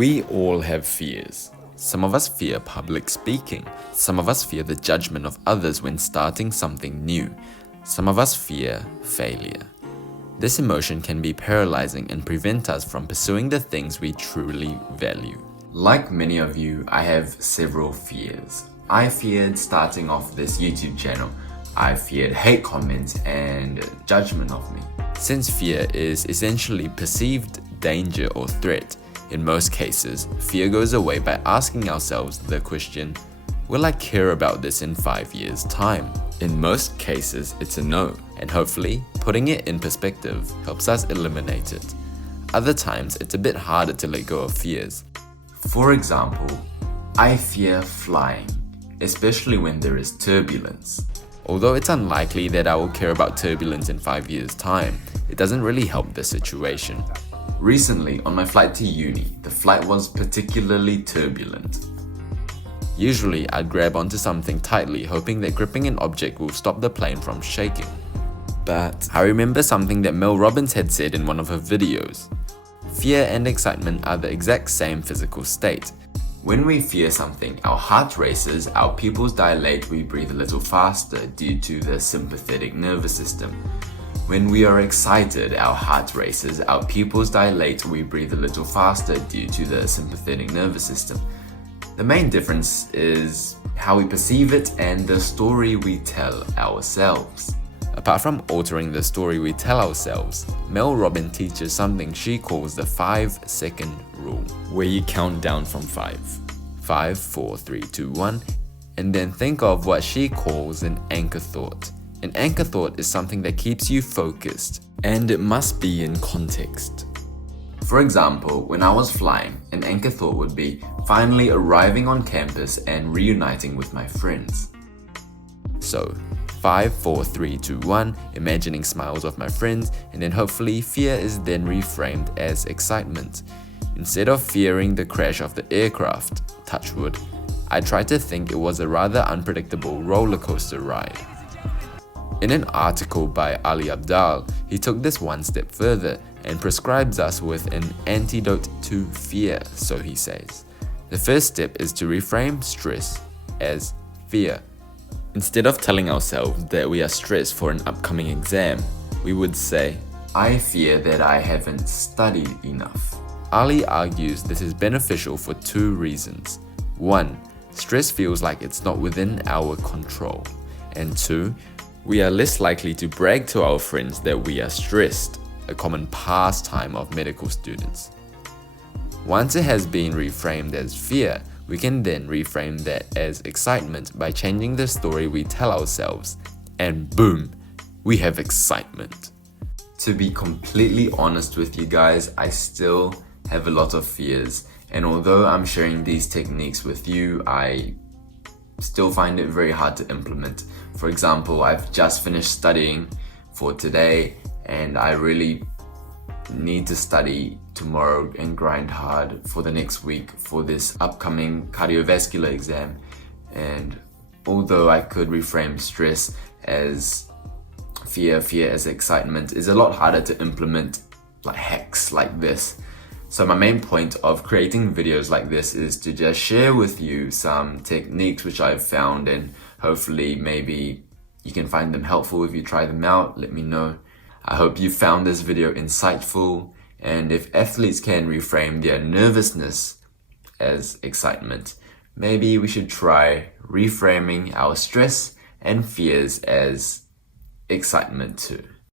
We all have fears. Some of us fear public speaking. Some of us fear the judgment of others when starting something new. Some of us fear failure. This emotion can be paralyzing and prevent us from pursuing the things we truly value. Like many of you, I have several fears. I feared starting off this YouTube channel. I feared hate comments and judgment of me. Since fear is essentially perceived danger or threat, in most cases, fear goes away by asking ourselves the question, will I care about this in 5 years' time? In most cases, it's a no, and hopefully, putting it in perspective helps us eliminate it. Other times, it's a bit harder to let go of fears. For example, I fear flying, especially when there is turbulence. Although it's unlikely that I will care about turbulence in 5 years' time, it doesn't really help the situation. Recently, on my flight to uni, the flight was particularly turbulent. Usually, I'd grab onto something tightly, hoping that gripping an object will stop the plane from shaking. But I remember something that Mel Robbins had said in one of her videos. Fear and excitement are the exact same physical state. When we fear something, our heart races, our pupils dilate, we breathe a little faster due to the sympathetic nervous system. When we are excited, our heart races, our pupils dilate, we breathe a little faster due to the sympathetic nervous system. The main difference is how we perceive it and the story we tell ourselves. Apart from altering the story we tell ourselves, Mel Robbins teaches something she calls the 5-second rule, where you count down from 5. 5, 4, 3, 2, 1, and then think of what she calls an anchor thought. An anchor thought is something that keeps you focused, and it must be in context. For example, when I was flying, an anchor thought would be finally arriving on campus and reuniting with my friends. So, 5, 4, 3, 2, 1, imagining smiles of my friends, and then hopefully fear is then reframed as excitement. Instead of fearing the crash of the aircraft, touch wood, I tried to think it was a rather unpredictable roller coaster ride. In an article by Ali Abdaal, he took this one step further and prescribes us with an antidote to fear, so he says. The first step is to reframe stress as fear. Instead of telling ourselves that we are stressed for an upcoming exam, we would say, I fear that I haven't studied enough. Ali argues this is beneficial for 2 reasons. 1, stress feels like it's not within our control. And 2, we are less likely to brag to our friends that we are stressed, a common pastime of medical students. Once it has been reframed as fear, we can then reframe that as excitement by changing the story we tell ourselves, and boom, we have excitement. To be completely honest with you guys, I still have a lot of fears, and although I'm sharing these techniques with you, I still find it very hard to implement. For example, I've just finished studying for today, and I really need to study tomorrow and grind hard for the next week for this upcoming cardiovascular exam. And although I could reframe stress as fear as excitement, is a lot harder to implement like hacks like this. So my main point of creating videos like this is to just share with you some techniques which I've found, and hopefully maybe you can find them helpful. If you try them out, let me know. I hope you found this video insightful, and if athletes can reframe their nervousness as excitement, maybe we should try reframing our stress and fears as excitement too.